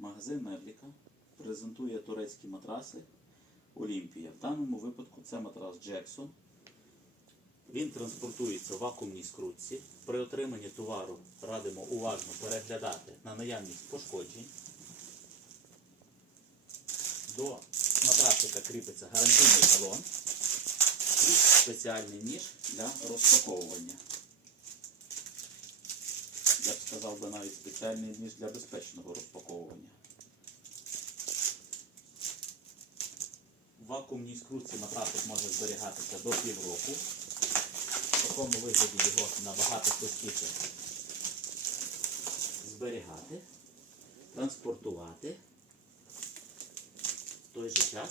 Магазин Мебліка презентує турецькі матраси Олімпія. В даному випадку це матрас Джексон. Він транспортується в вакуумній скрутці. При отриманні товару радимо уважно переглядати на наявність пошкоджень. До матрасика кріпиться гарантійний талон і спеціальний ніж для розпаковування. Я б сказав би навіть спеціальний ніж для безпечного розпаковування. В вакуумній скрутці матрасик може зберігатися до півроку. В такому вигляді його набагато простіше зберігати, транспортувати. В той же час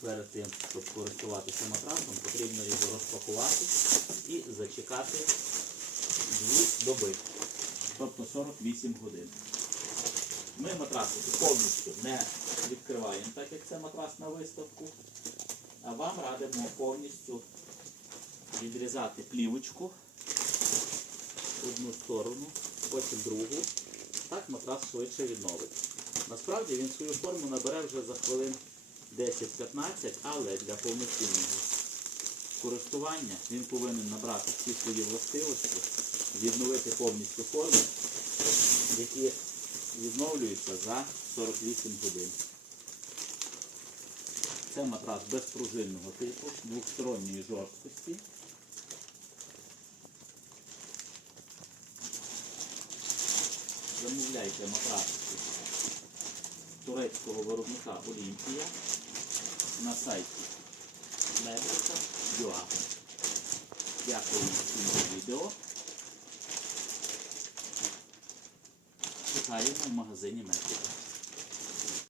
перед тим, щоб користуватися матрасом, потрібно його розпакувати і зачекати 2 доби, тобто 48 годин. Ми матрасики повністю не відкриваємо, так як це матрас на виставку, а вам радимо повністю відрізати плівочку одну сторону, потім другу. Так матрас швидше відновить. Насправді він свою форму набере вже за хвилин 10-15, але для повноцінного користування він повинен набрати всі свої властивості, відновити повністю форму, які відновлюються за 48 годин. Це матрас безпружинного типу, двохсторонньої жорсткості. Замовляйте матрасики турецького виробника Олімпія на сайті Mebrika.ua. Дякую всім за відео. Чекаємо в магазині Mebrika.